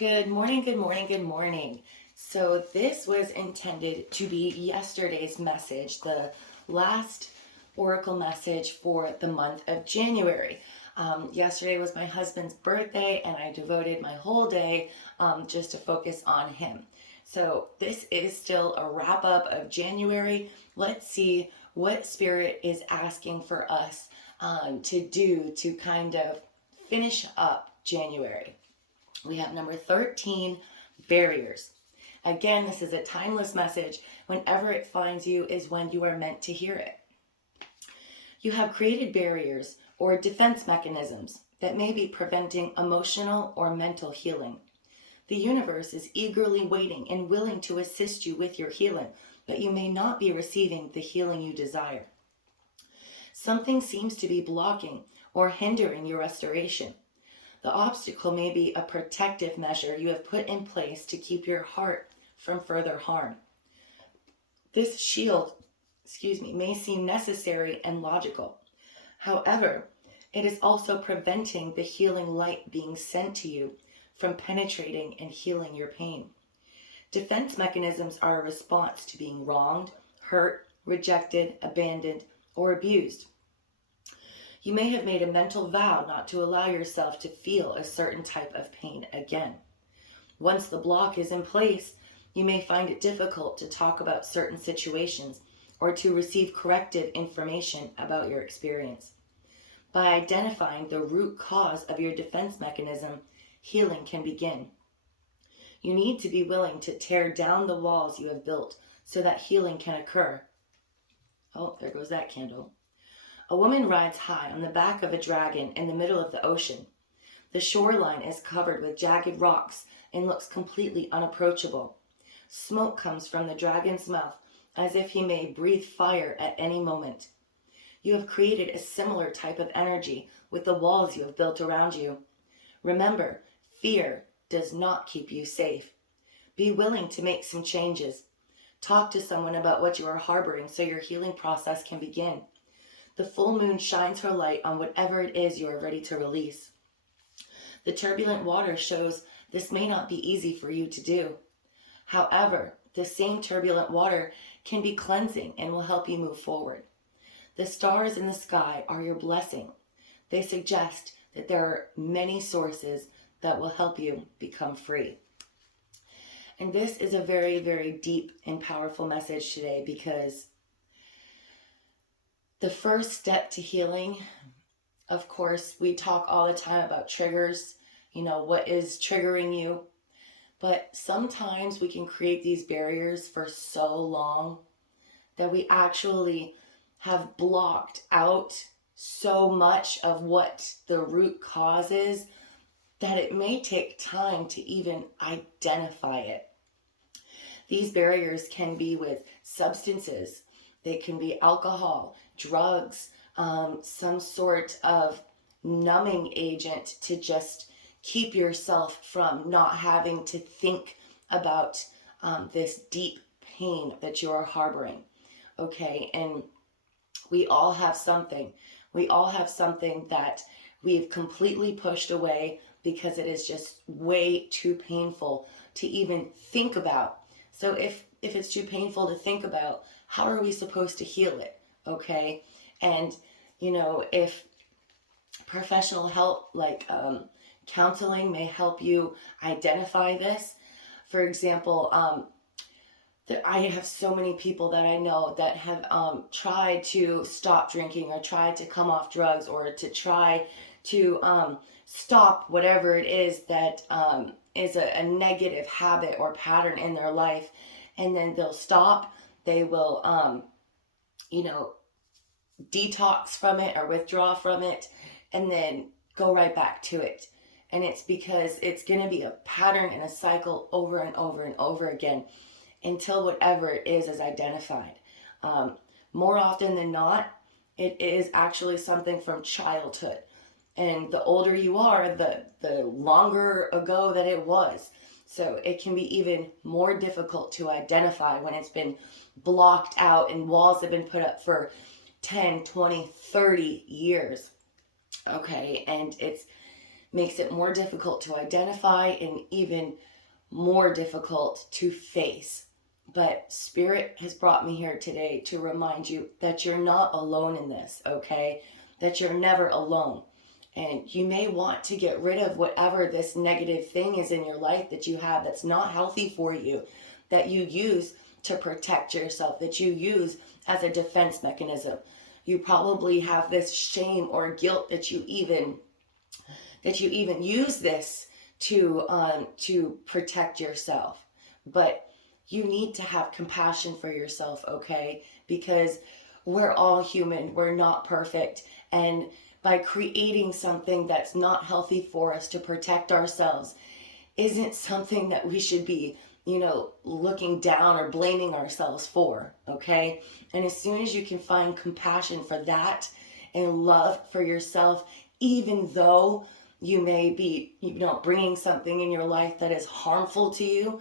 Good morning, good morning, good morning. So, this was intended to be yesterday's message, the last oracle message for the month of January. Yesterday was my husband's birthday, and I devoted my whole day just to focus on him. So, this is still a wrap up of January. Let's see what Spirit is asking for us to do to kind of finish up January. We have number 13, barriers. Again, this is a timeless message. Whenever it finds you is when you are meant to hear it. You have created barriers or defense mechanisms that may be preventing emotional or mental healing. The universe is eagerly waiting and willing to assist you with your healing, but you may not be receiving the healing you desire. Something seems to be blocking or hindering your restoration. The obstacle may be a protective measure you have put in place to keep your heart from further harm. This shield, may seem necessary and logical. However, it is also preventing the healing light being sent to you from penetrating and healing your pain. Defense mechanisms are a response to being wronged, hurt, rejected, abandoned, or abused. You may have made a mental vow not to allow yourself to feel a certain type of pain again. Once the block is in place, you may find it difficult to talk about certain situations or to receive corrective information about your experience. By identifying the root cause of your defense mechanism, healing can begin. You need to be willing to tear down the walls you have built so that healing can occur. Oh, there goes that candle. A woman rides high on the back of a dragon in the middle of the ocean. The shoreline is covered with jagged rocks and looks completely unapproachable. Smoke comes from the dragon's mouth as if he may breathe fire at any moment. You have created a similar type of energy with the walls you have built around you. Remember, fear does not keep you safe. Be willing to make some changes. Talk to someone about what you are harboring so your healing process can begin. The full moon shines her light on whatever it is you are ready to release. The turbulent water shows this may not be easy for you to do. However, the same turbulent water can be cleansing and will help you move forward. The stars in the sky are your blessing. They suggest that there are many sources that will help you become free. And this is a very, very deep and powerful message today because the first step to healing, of course, we talk all the time about triggers, what is triggering you. But sometimes we can create these barriers for so long that we actually have blocked out so much of what the root cause is that it may take time to even identify it. These barriers can be with substances. They can be alcohol, drugs, some sort of numbing agent to just keep yourself from not having to think about this deep pain that you are harboring. Okay, and we all have something. We all have something that we've completely pushed away because it is just way too painful to even think about. So if it's too painful to think about, how are we supposed to heal it? Okay, and if professional help like counseling may help you identify this. For example, I have so many people that I know that have tried to stop drinking or tried to come off drugs or to try to stop whatever it is that is a negative habit or pattern in their life, and then they'll stop. They will detox from it or withdraw from it and then go right back to it. And it's because it's going to be a pattern and a cycle over and over and over again until whatever it is identified. More often than not, it is actually something from childhood. And the older you are, the longer ago that it was. So it can be even more difficult to identify when it's been blocked out and walls have been put up for 10, 20, 30 years. Okay, and it's makes it more difficult to identify and even more difficult to face. But Spirit has brought me here today to remind you that you're not alone in this, okay? That you're never alone. And you may want to get rid of whatever this negative thing is in your life that you have that's not healthy for you, that you use to protect yourself, that you use as a defense mechanism. You probably have this shame or guilt that you even use this to protect yourself. But you need to have compassion for yourself, okay? Because we're all human, we're not perfect, and by creating something that's not healthy for us to protect ourselves isn't something that we should be, looking down or blaming ourselves for, okay? And as soon as you can find compassion for that and love for yourself, even though you may be, bringing something in your life that is harmful to you,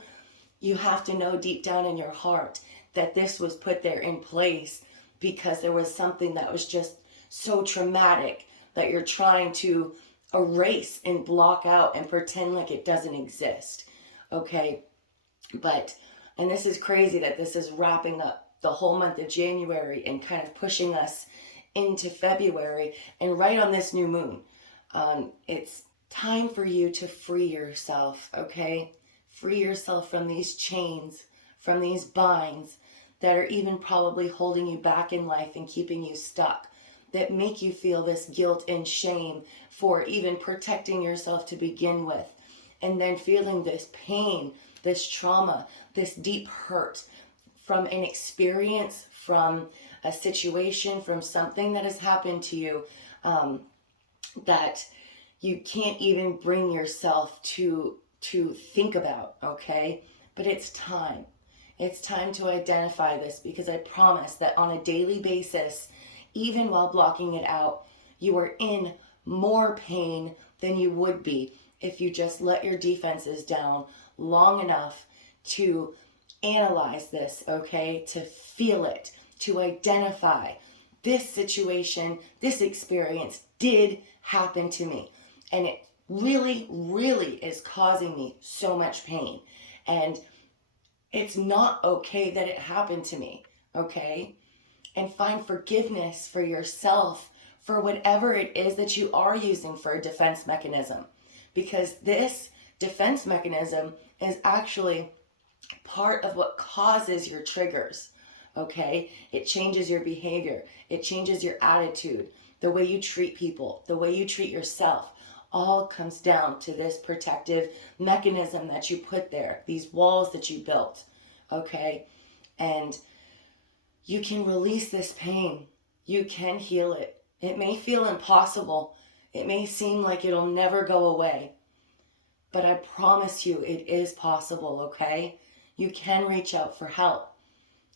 you have to know deep down in your heart that this was put there in place because there was something that was just so traumatic that you're trying to erase and block out and pretend like it doesn't exist, okay? And this is crazy that this is wrapping up the whole month of January and kind of pushing us into February, and right on this new moon. It's time for you to free yourself, okay? Free yourself from these chains, from these binds that are even probably holding you back in life and keeping you stuck, that make you feel this guilt and shame for even protecting yourself to begin with, and then feeling this pain, this trauma, this deep hurt from an experience, from a situation, from something that has happened to you, that you can't even bring yourself to think about, okay? But it's time. It's time to identify this, because I promise that on a daily basis, even while blocking it out, you are in more pain than you would be if you just let your defenses down long enough to analyze this, okay? To feel it, to identify this situation, this experience did happen to me. And it really, really is causing me so much pain. And it's not okay that it happened to me, okay? And find forgiveness for yourself for whatever it is that you are using for a defense mechanism. Because this defense mechanism is actually part of what causes your triggers, okay? It changes your behavior. It changes your attitude, the way you treat people, the way you treat yourself. All comes down to this protective mechanism that you put there, these walls that you built, okay? And you can release this pain. You can heal it. It may feel impossible. It may seem like it'll never go away. But I promise you it is possible, okay? You can reach out for help.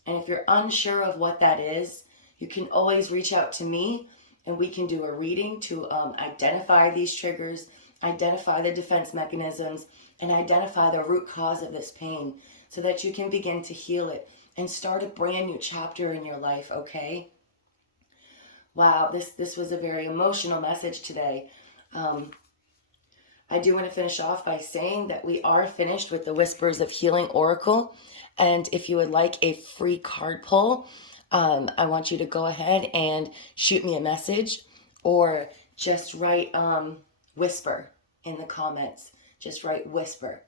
And if you're unsure of what that is, you can always reach out to me, and we can do a reading to identify these triggers, identify the defense mechanisms, and identify the root cause of this pain so that you can begin to heal it and start a brand new chapter in your life, okay? Wow, this was a very emotional message today. I do want to finish off by saying that we are finished with the Whispers of Healing Oracle. And if you would like a free card pull, I want you to go ahead and shoot me a message, or just write whisper in the comments. Just write whisper.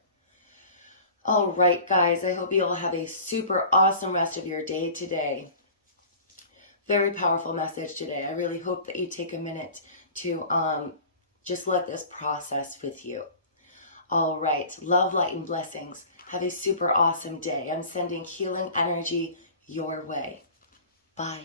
All right, guys, I hope you all have a super awesome rest of your day today. Very powerful message today. I really hope that you take a minute to just let this process with you. All right, love, light, and blessings. Have a super awesome day. I'm sending healing energy your way. Bye.